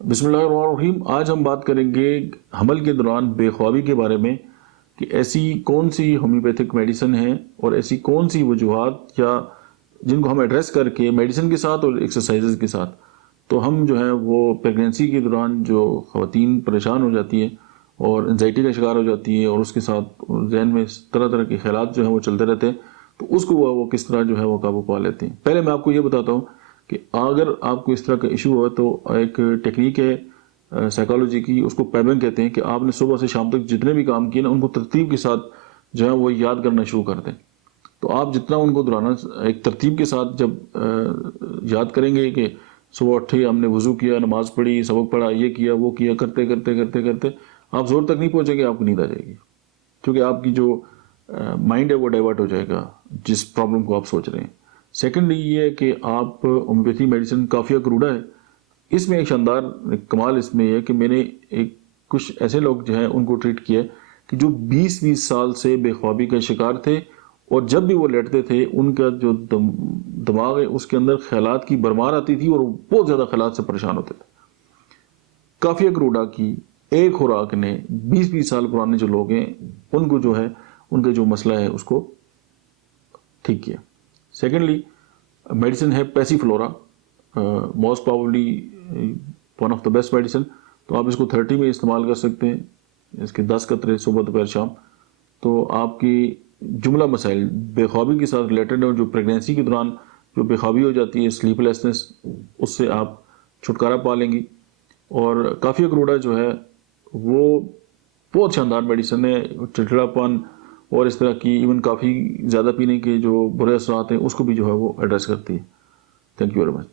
بسم اللہ الرحمن الرحیم۔ آج ہم بات کریں گے حمل کے دوران بے خوابی کے بارے میں کہ ایسی کون سی ہومیوپیتھک میڈیسن ہیں اور ایسی کون سی وجوہات یا جن کو ہم ایڈریس کر کے میڈیسن کے ساتھ اور ایکسرسائزز کے ساتھ تو ہم جو ہے وہ پریگنینسی کے دوران جو خواتین پریشان ہو جاتی ہیں اور انزائٹی کا شکار ہو جاتی ہے اور اس کے ساتھ ذہن میں طرح طرح کے خیالات جو ہیں وہ چلتے رہتے ہیں، تو اس کو وہ کس طرح جو ہے وہ قابو پا لیتے ہیں۔ پہلے میں آپ کو یہ بتاتا ہوں کہ اگر آپ کو اس طرح کا ایشو ہوا تو ایک ٹیکنیک ہے سائیکالوجی کی، اس کو پیبنگ کہتے ہیں، کہ آپ نے صبح سے شام تک جتنے بھی کام کیے نا ان کو ترتیب کے ساتھ جو ہے وہ یاد کرنا شروع کر دیں۔ تو آپ جتنا ان کو دہرانا ایک ترتیب کے ساتھ جب یاد کریں گے کہ صبح اٹھے ہم نے وضو کیا، نماز پڑھی، سبق پڑھا، یہ کیا وہ کیا، کرتے کرتے کرتے کرتے آپ زور تک نہیں پہنچیں گے، آپ کو نیند آ جائے گی، کیونکہ آپ کی جو مائنڈ ہے وہ ڈائیورٹ ہو جائے گا جس پرابلم کو آپ سوچ رہے ہیں۔ سیکنڈلی یہ ہے کہ آپ ہومیوپیتھی میڈیسن کافیہ کروڑا ہے، اس میں ایک شاندار کمال اس میں یہ ہے کہ میں نے کچھ ایسے لوگ جو ہیں ان کو ٹریٹ کیا کہ جو 20 سال سے بے خوابی کا شکار تھے، اور جب بھی وہ لیٹتے تھے ان کا جو دماغ ہے اس کے اندر خیالات کی برمار آتی تھی اور وہ بہت زیادہ خیالات سے پریشان ہوتے تھے۔ کافیہ کروڑا کی ایک خوراک نے 20 سال پرانے جو لوگ ہیں ان کو جو ہے ان کا جو مسئلہ ہے اس کو ٹھیک کیا۔ سیکنڈلی میڈیسن ہے passiflora, most probably one of the best medicine, تو آپ اس کو 30 میں استعمال کر سکتے ہیں، اس کے 10 قطرے صبح دوپہر شام، تو آپ کی جملہ مسائل بے خوابی کے ساتھ ریلیٹڈ اور جو پریگنینسی کے دوران جو بے خوابی ہو جاتی ہے، سلیپ لیسنس، اس سے آپ چھٹکارا پا لیں گی۔ اور کافیہ کروڑا جو ہے وہ بہت شاندار میڈیسن ہے، چڑچڑا پن اور اس طرح کی ایون کافی زیادہ پینے کے جو برے اثرات ہیں اس کو بھی جو ہے وہ ایڈریس کرتی ہے۔ Thank you very much.